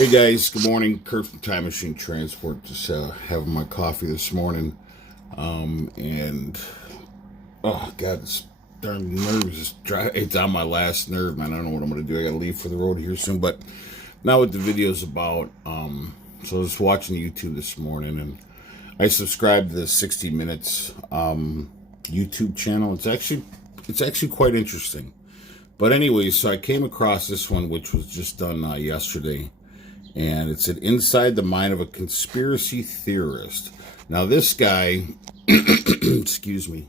Hey guys, good morning. Kurt from Time Machine Transport. Just having my coffee this morning. And oh god, this darn nerves is dry. It's on my last nerve, man. I don't know what I'm gonna do. I gotta leave for the road here soon. But not what the video's about. So I was watching YouTube this morning, and I subscribed to the 60 Minutes YouTube channel. It's actually quite interesting. But anyways, so I came across this one, which was just done yesterday. And it said, inside the mind of a conspiracy theorist. Now, this guy, excuse me,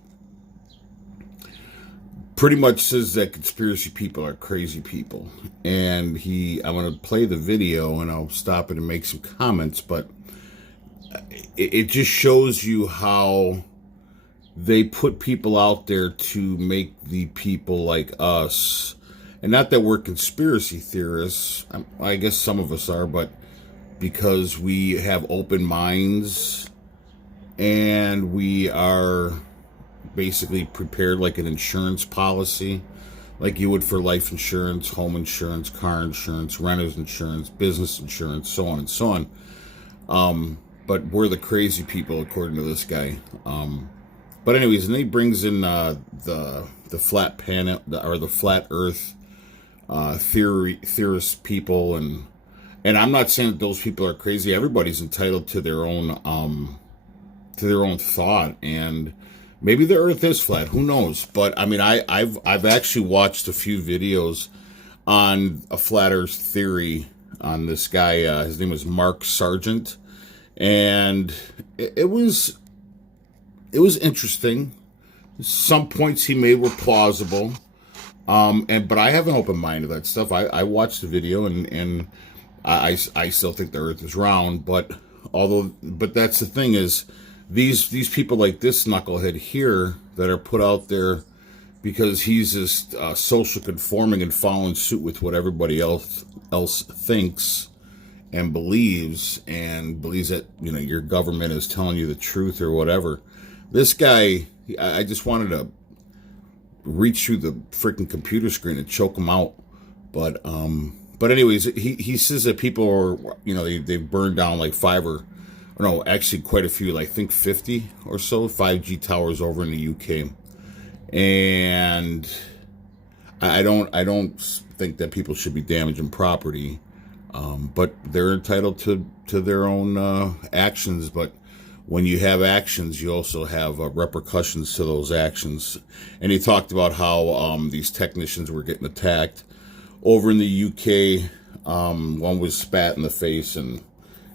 pretty much says that conspiracy people are crazy people. And I'm going to play the video and I'll stop it and make some comments. But it just shows you how they put people out there to make the people like us. And not that we're conspiracy theorists, I guess some of us are, but because we have open minds and we are basically prepared like an insurance policy, like you would for life insurance, home insurance, car insurance, renter's insurance, business insurance, so on and so on. But we're the crazy people, according to this guy. But anyways, and he brings in the flat planet or the flat Earth theorist people, and I'm not saying that those people are crazy. Everybody's entitled to their own thought, and maybe the Earth is flat. Who knows? But I mean, I've actually watched a few videos on a flat Earth theory on this guy. His name was Mark Sargent, and it was interesting. Some points he made were plausible. But I have an open mind to that stuff. I watched the video and I still think the Earth is round, but that's the thing is these people like this knucklehead here that are put out there because he's just social conforming and following suit with what everybody else thinks and believes that, you know, your government is telling you the truth or whatever. This guy, I just wanted to reach through the freaking computer screen and choke him out. But anyways, he says that people are, you know, they've burned down like actually quite a few, like I think 50 or so 5G towers over in the UK. And I don't think that people should be damaging property. But they're entitled to their own actions. But when you have actions, you also have repercussions to those actions. And he talked about how these technicians were getting attacked over in the UK. One was spat in the face and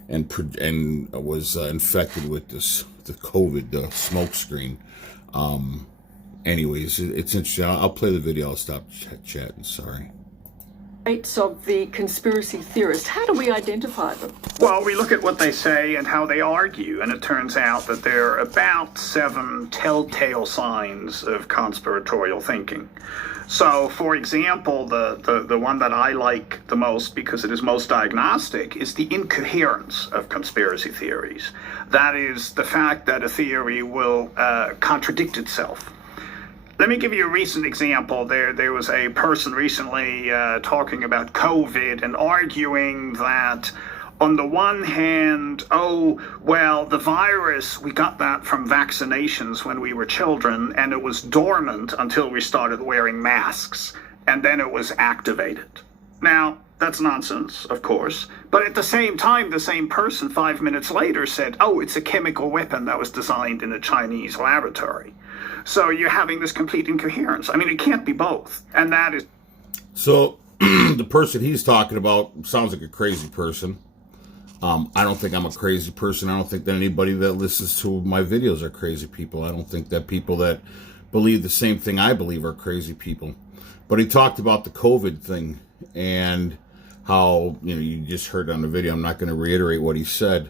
was infected with the COVID smoke screen. Anyways, it's interesting. I'll play the video. I'll stop chatting. Sorry. Of the conspiracy theorists, how do we identify them? Well, we look at what they say and how they argue, and it turns out that there are about 7 telltale signs of conspiratorial thinking. So, for example, the one that I like the most because it is most diagnostic is the incoherence of conspiracy theories. That is the fact that a theory will contradict itself. Let me give you a recent example. There was a person recently talking about COVID and arguing that on the one hand, the virus, we got that from vaccinations when we were children, and it was dormant until we started wearing masks, and then it was activated. Now, that's nonsense, of course. But at the same time, the same person 5 minutes later said, it's a chemical weapon that was designed in a Chinese laboratory. So you're having this complete incoherence. I mean, it can't be both. And that is... So the person he's talking about sounds like a crazy person. I don't think I'm a crazy person. I don't think that anybody that listens to my videos are crazy people. I don't think that people that believe the same thing I believe are crazy people. But he talked about the COVID thing and how, you know, you just heard on the video. I'm not going to reiterate what he said,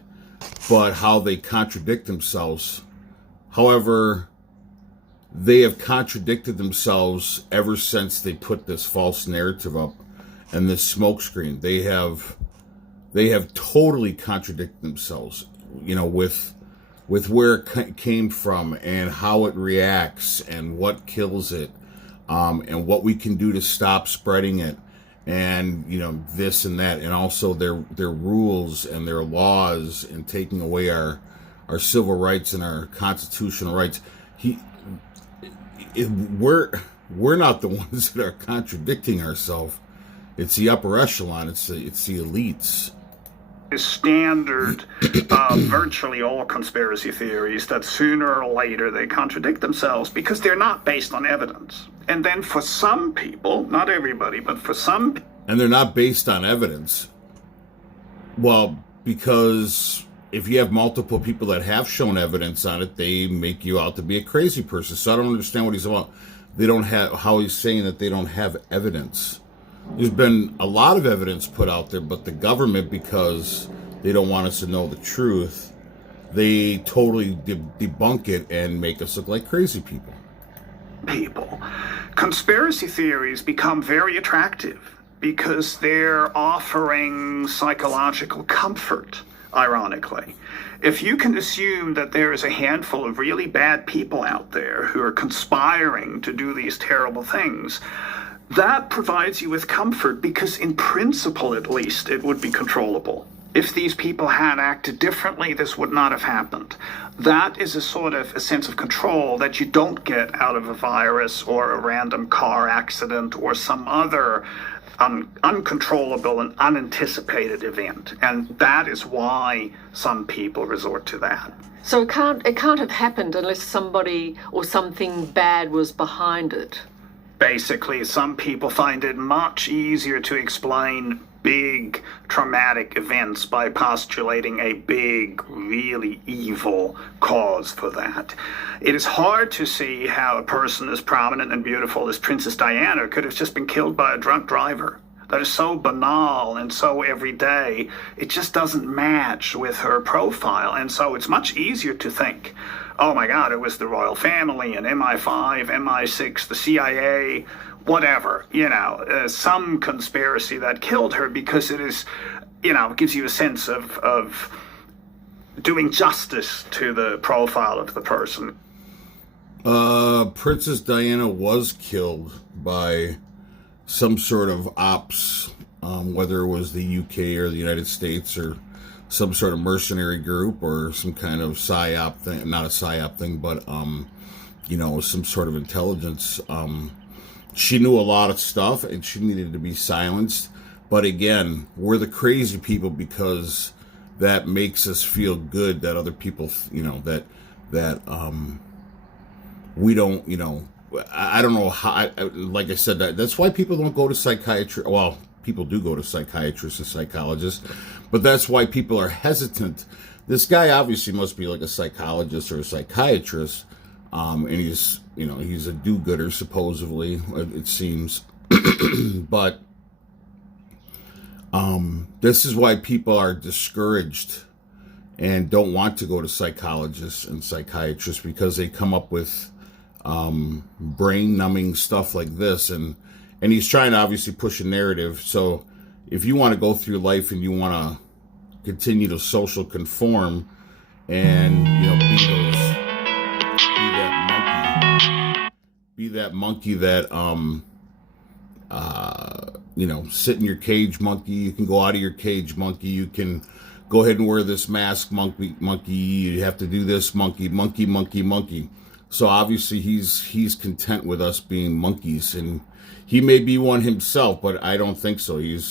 but how they contradict themselves. However, they have contradicted themselves ever since they put this false narrative up and this smokescreen. They have totally contradicted themselves, you know, with where it came from and how it reacts and what kills it, and what we can do to stop spreading it. and this and that, and also their rules and their laws, and taking away our civil rights and our constitutional rights. We're not the ones that are contradicting ourselves. It's the upper echelon. It's the elites. Is standard of virtually all conspiracy theories that sooner or later they contradict themselves because they're not based on evidence. And then for some people, not everybody, but for some... And they're not based on evidence. Well, because if you have multiple people that have shown evidence on it, they make you out to be a crazy person. So I don't understand what he's about. How he's saying that they don't have evidence. There's been a lot of evidence put out there, but the government, because they don't want us to know the truth, they totally debunk it and make us look like crazy people. Conspiracy theories become very attractive because they're offering psychological comfort, ironically. If you can assume that there is a handful of really bad people out there who are conspiring to do these terrible things, that provides you with comfort because in principle, at least, it would be controllable. If these people had acted differently, this would not have happened. That is a sort of a sense of control that you don't get out of a virus or a random car accident or some other uncontrollable and unanticipated event. And that is why some people resort to that. So it can't have happened unless somebody or something bad was behind it. Basically, some people find it much easier to explain big traumatic events by postulating a big, really evil cause for that. It is hard to see how a person as prominent and beautiful as Princess Diana could have just been killed by a drunk driver. That is so banal and so everyday. It just doesn't match with her profile. And so it's much easier to think, oh my God, it was the royal family and MI5, MI6, the CIA, whatever, some conspiracy that killed her, because it is, gives you a sense of doing justice to the profile of the person. Princess Diana was killed by some sort of ops, whether it was the UK or the United States or some sort of mercenary group or some kind of psyop thing, not a psyop thing, but, some sort of intelligence. She knew a lot of stuff and she needed to be silenced. But again, we're the crazy people because that makes us feel good that other people, that we don't, I don't know how, like I said, that's why people don't go to psychiatry. Well, people do go to psychiatrists and psychologists, but that's why people are hesitant. This guy obviously must be like a psychologist or a psychiatrist, and he's a do-gooder, supposedly, it seems. But this is why people are discouraged and don't want to go to psychologists and psychiatrists, because they come up with brain-numbing stuff like this, and he's trying to obviously push a narrative. So if you want to go through life and you want to continue to social conform and be that monkey that sit in your cage, monkey. You can go out of your cage, monkey. You can go ahead and wear this mask, monkey. You have to do this, monkey. So obviously he's content with us being monkeys, and he may be one himself, but I don't think so. He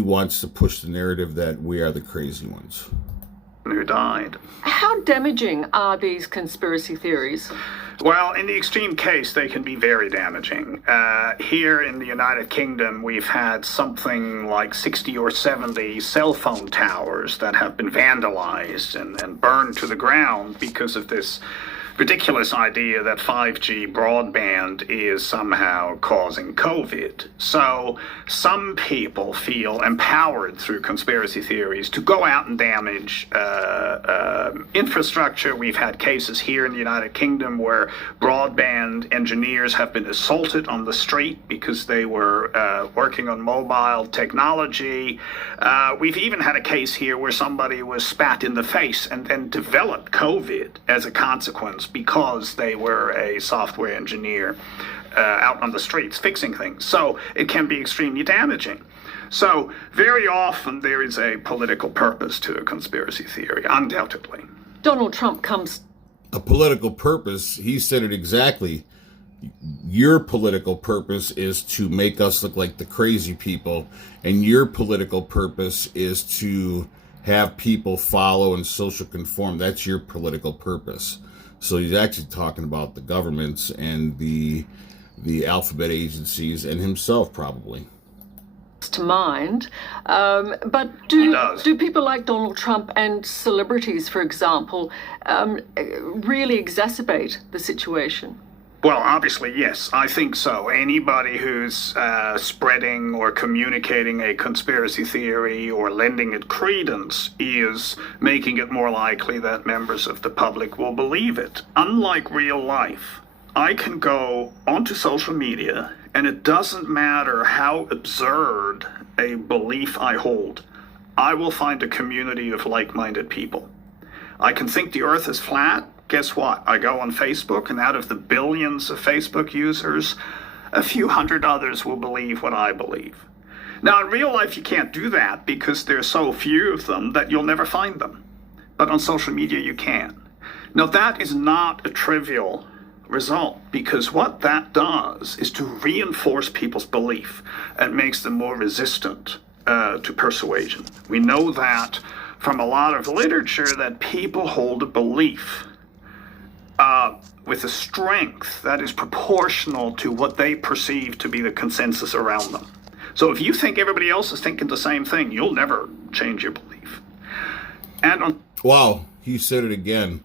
wants to push the narrative that we are the crazy ones. Who died. How damaging are these conspiracy theories? Well, in the extreme case, they can be very damaging. Here in the United Kingdom, we've had something like 60 or 70 cell phone towers that have been vandalized and burned to the ground because of this ridiculous idea that 5G broadband is somehow causing COVID. So some people feel empowered through conspiracy theories to go out and damage infrastructure. We've had cases here in the United Kingdom where broadband engineers have been assaulted on the street because they were working on mobile technology. We've even had a case here where somebody was spat in the face and then developed COVID as a consequence millions because they were a software engineer out on the streets fixing things. So it can be extremely damaging. So very often there is a political purpose to a conspiracy theory, undoubtedly. Donald Trump comes. A political purpose, he said it exactly. Your political purpose is to make us look like the crazy people, and your political purpose is to have people follow and social conform. That's your political purpose. So he's actually talking about the governments and the alphabet agencies and himself probably. To mind, but do people like Donald Trump and celebrities, for example, really exacerbate the situation? Well, obviously, yes, I think so. Anybody who's spreading or communicating a conspiracy theory or lending it credence is making it more likely that members of the public will believe it. Unlike real life, I can go onto social media, and it doesn't matter how absurd a belief I hold, I will find a community of like-minded people. I can think the earth is flat. Guess what? I go on Facebook, and out of the billions of Facebook users, a few hundred others will believe what I believe. Now, in real life, you can't do that because there's so few of them that you'll never find them. But on social media, you can. Now, that is not a trivial result, because what that does is to reinforce people's belief and makes them more resistant to persuasion. We know that from a lot of literature that people hold a belief with a strength that is proportional to what they perceive to be the consensus around them. So if you think everybody else is thinking the same thing, you'll never change your belief. Wow, he said it again.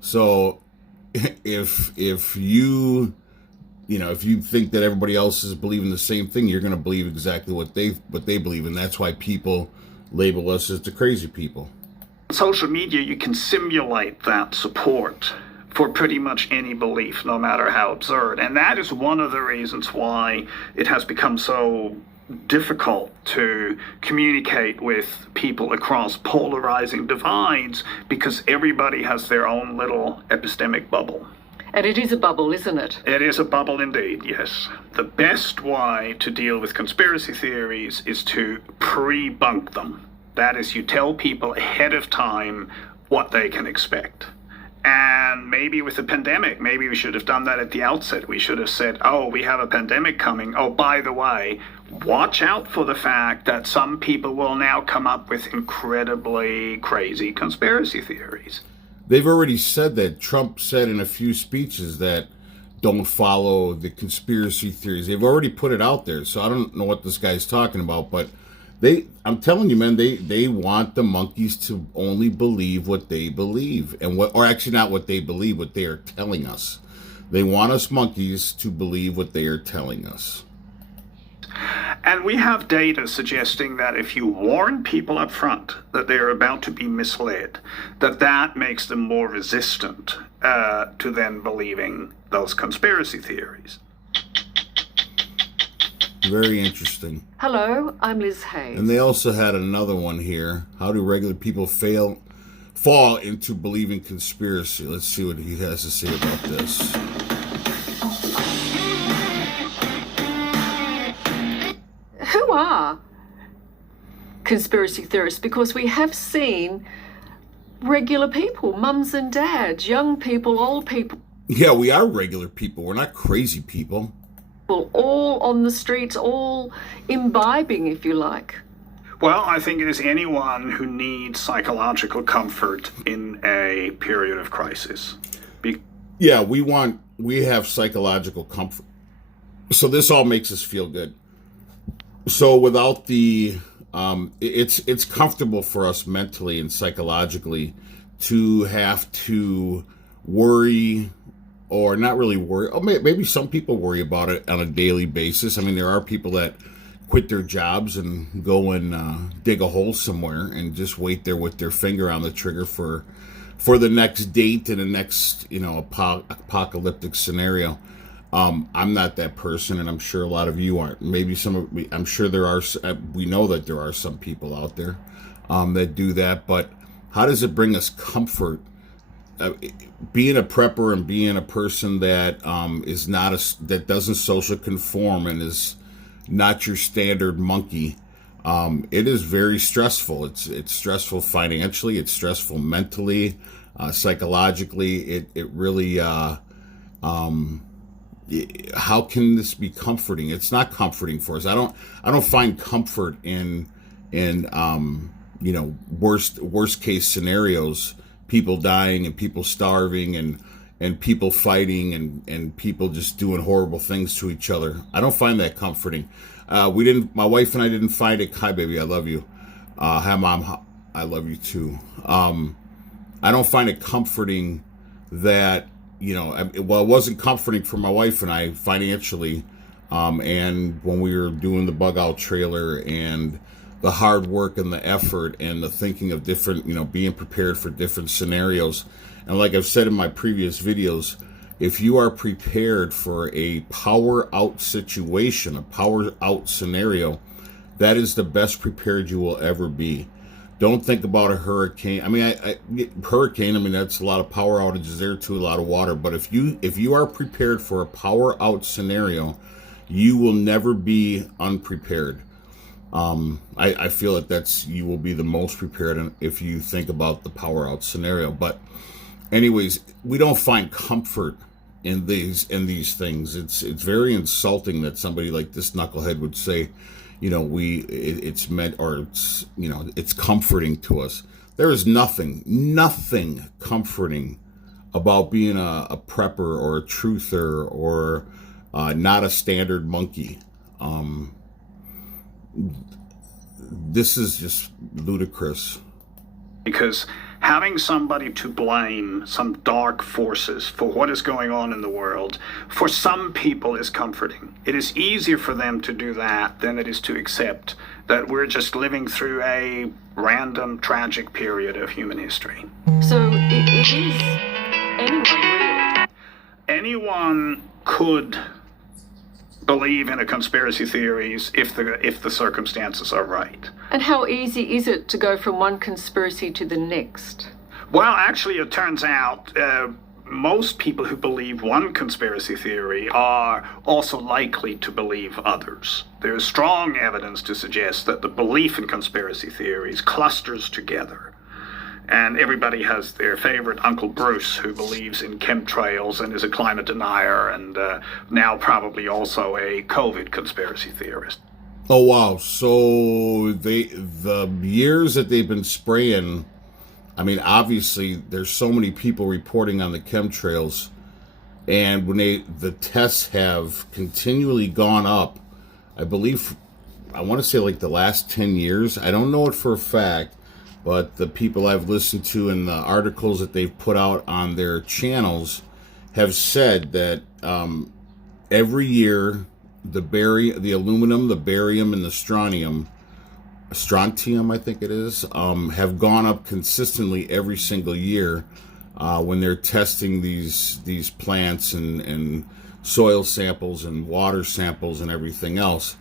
So if you think that everybody else is believing the same thing, you're going to believe exactly what they believe, and that's why people label us as the crazy people. On social media, you can simulate that support for pretty much any belief, no matter how absurd. And that is one of the reasons why it has become so difficult to communicate with people across polarizing divides, because everybody has their own little epistemic bubble. And it is a bubble, isn't it? It is a bubble indeed, yes. The best way to deal with conspiracy theories is to pre-bunk them. That is, you tell people ahead of time what they can expect. And maybe with the pandemic, maybe we should have done that at the outset. We should have said, oh, we have a pandemic coming. Oh, by the way, watch out for the fact that some people will now come up with incredibly crazy conspiracy theories. They've already said that. Trump said in a few speeches that don't follow the conspiracy theories. They've already put it out there. So I don't know what this guy's talking about, but I'm telling you, man, they want the monkeys to only believe what they believe, or actually not what they believe, what they are telling us. They want us monkeys to believe what they are telling us. And we have data suggesting that if you warn people up front that they are about to be misled, that makes them more resistant to then believing those conspiracy theories. Very interesting. Hello, I'm Liz Hayes. And they also had another one here. How do regular people fall into believing conspiracy? Let's see what he has to say about this. Who are conspiracy theorists? Because we have seen regular people, mums and dads, young people, old people. Yeah, we are regular people. We're not crazy people. All on the streets, all imbibing, if you like. Well, I think it is anyone who needs psychological comfort in a period of crisis. Yeah, we have psychological comfort. So this all makes us feel good. So without the, it's comfortable for us mentally and psychologically to have to worry, or not really worry. Oh, maybe some people worry about it on a daily basis. I mean, there are people that quit their jobs and go and dig a hole somewhere and just wait there with their finger on the trigger for the next date and the next, apocalyptic scenario. I'm not that person, and I'm sure a lot of you aren't. Maybe I'm sure there are. We know that there are some people out there that do that. But how does it bring us comfort being a prepper and being a person that is not that doesn't social conform and is not your standard monkey, it is very stressful. It's stressful financially. It's stressful mentally, psychologically. It really. How can this be comforting? It's not comforting for us. I don't find comfort in worst case scenarios, people dying and people starving and people fighting and people just doing horrible things to each other. I don't find that comforting. My wife and I didn't find it. Hi baby, I love you. Hi mom, I love you too. I don't find it comforting that, it wasn't comforting for my wife and I financially. And when we were doing the bug out trailer and the hard work and the effort and the thinking of different, being prepared for different scenarios. And like I've said in my previous videos, if you are prepared for a power out situation, a power out scenario, that is the best prepared you will ever be. Don't think about a hurricane. Hurricane, that's a lot of power outages there too, a lot of water. But if you are prepared for a power out scenario, you will never be unprepared. I feel that you will be the most prepared if you think about the power out scenario. But anyways, we don't find comfort in these things. It's very insulting that somebody like this knucklehead would say, it's meant, or it's comforting to us. There is nothing comforting about being a prepper or a truther or not a standard monkey. This is just ludicrous. Because having somebody to blame, some dark forces for what is going on in the world, for some people is comforting. It is easier for them to do that than it is to accept that we're just living through a random, tragic period of human history. So it is anyone, really? Anyone could believe in a conspiracy theories if the circumstances are right. And how easy is it to go from one conspiracy to the next? Well, actually, it turns out most people who believe one conspiracy theory are also likely to believe others. There's strong evidence to suggest that the belief in conspiracy theories clusters together. And everybody has their favorite Uncle Bruce, who believes in chemtrails and is a climate denier and now probably also a COVID conspiracy theorist. Oh, wow. So the years that they've been spraying, obviously there's so many people reporting on the chemtrails, and when the tests have continually gone up, I want to say like the last 10 years. I don't know it for a fact, but the people I've listened to and the articles that they've put out on their channels have said that every year the aluminum, the barium, and the strontium, I think it is, have gone up consistently every single year when they're testing these plants and soil samples and water samples and everything else.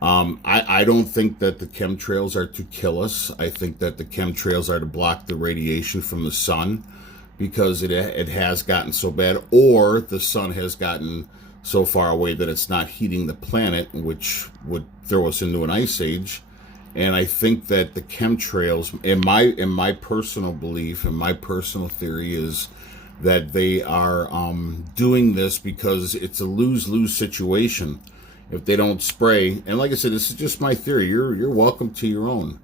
I don't think that the chemtrails are to kill us. I think that the chemtrails are to block the radiation from the sun, because it has gotten so bad, or the sun has gotten so far away that it's not heating the planet, which would throw us into an ice age. And I think that the chemtrails, in my personal belief and my personal theory, is that they are doing this because it's a lose-lose situation. If they don't spray, and like I said, this is just my theory. You're welcome to your own.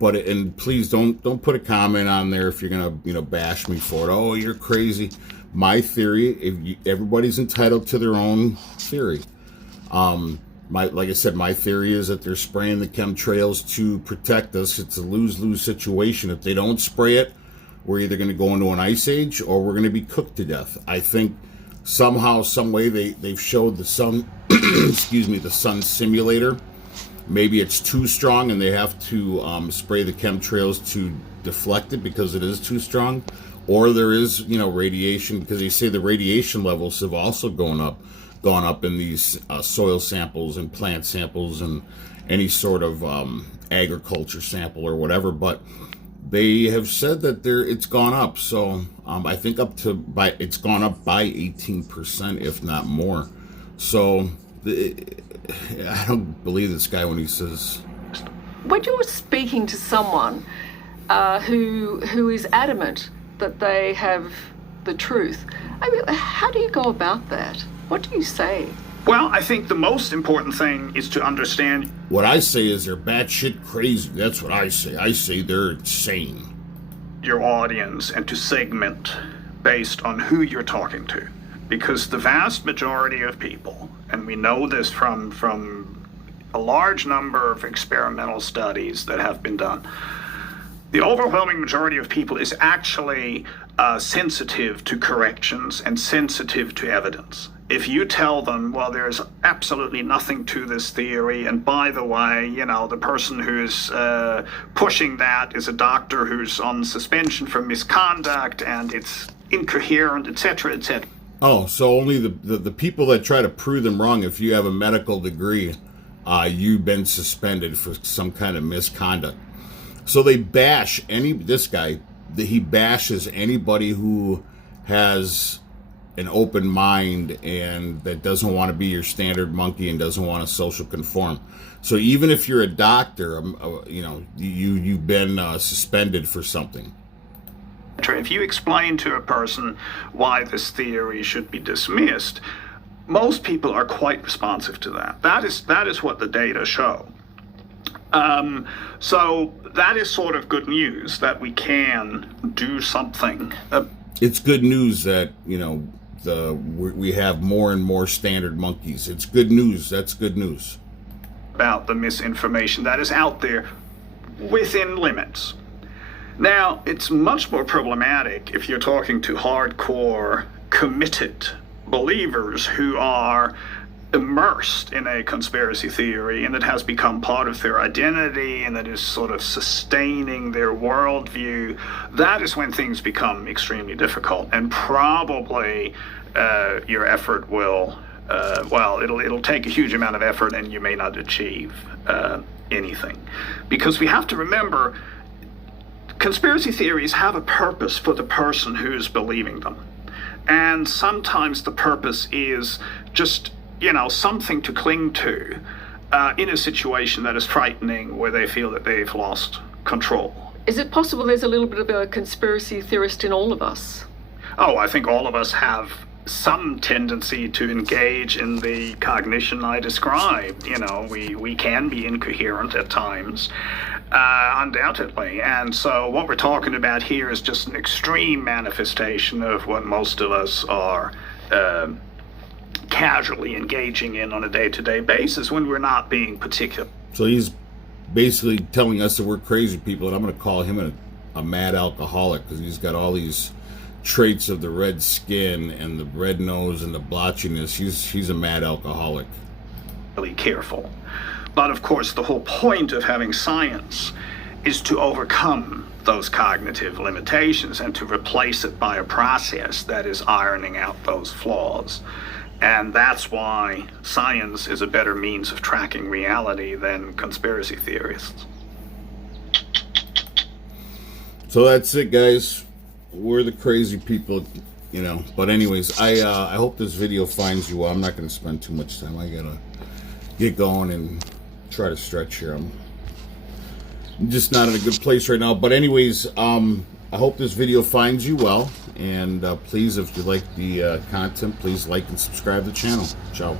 But please don't put a comment on there if you're gonna bash me for it. Oh, you're crazy. My theory, everybody's entitled to their own theory. Like I said, my theory is that they're spraying the chemtrails to protect us. It's a lose-lose situation. If they don't spray it, we're either going to go into an ice age or we're going to be cooked to death. I think somehow, some way, they've showed the sun, the sun simulator. Maybe it's too strong and they have to spray the chemtrails to deflect it because it is too strong. Or there is, radiation, because they say the radiation levels have also gone up in these soil samples and plant samples and any sort of agriculture sample or whatever. But they have said that it's gone up. So I think it's gone up by 18%, if not more. So I don't believe this guy when he says. When you're speaking to someone who is adamant that they have the truth, I mean, how do you go about that? What do you say? Well, I think the most important thing is to understand. What I say is they're batshit crazy. That's what I say. I say they're insane. Your audience and to segment based on who you're talking to. Because the vast majority of people, and we know this from a large number of experimental studies that have been done, the overwhelming majority of people is actually sensitive to corrections and sensitive to evidence. If you tell them, well, there's absolutely nothing to this theory, and by the way, the person who's pushing that is a doctor who's on suspension for misconduct, and it's incoherent, etc., etc. Oh, so only the people that try to prove them wrong, if you have a medical degree, you've been suspended for some kind of misconduct. So they bash this guy, he bashes anybody who has an open mind and that doesn't want to be your standard monkey and doesn't want to social conform. So even if you're a doctor, you've been suspended for something. If you explain to a person why this theory should be dismissed, most people are quite responsive to that. That is what the data show. So that is sort of good news that we can do something. It's good news that we have more and more standard monkeys. It's good news. That's good news. About the misinformation that is out there within limits. Now, it's much more problematic if you're talking to hardcore, committed believers who are immersed in a conspiracy theory and it has become part of their identity and that is sort of sustaining their worldview. That is when things become extremely difficult, and probably your effort will, it'll take a huge amount of effort and you may not achieve anything. Because we have to remember, conspiracy theories have a purpose for the person who's believing them. And sometimes the purpose is just, something to cling to in a situation that is frightening, where they feel that they've lost control. Is it possible there's a little bit of a conspiracy theorist in all of us? Oh, I think all of us have some tendency to engage in the cognition I described. We can be incoherent at times, undoubtedly. And so what we're talking about here is just an extreme manifestation of what most of us are casually engaging in on a day-to-day basis when we're not being particular. So he's basically telling us that we're crazy people, and I'm going to call him a mad alcoholic because he's got all these traits of the red skin and the red nose and the blotchiness. He's a mad alcoholic. Really careful. But of course, the whole point of having science is to overcome those cognitive limitations and to replace it by a process that is ironing out those flaws. And that's why science is a better means of tracking reality than conspiracy theorists. So that's it, guys. We're the crazy people, But anyways, I hope this video finds you well. I'm not going to spend too much time. I got to get going and try to stretch here. I'm just not in a good place right now. But anyways, I hope this video finds you well. And please, if you like the content, please like and subscribe to the channel. Ciao.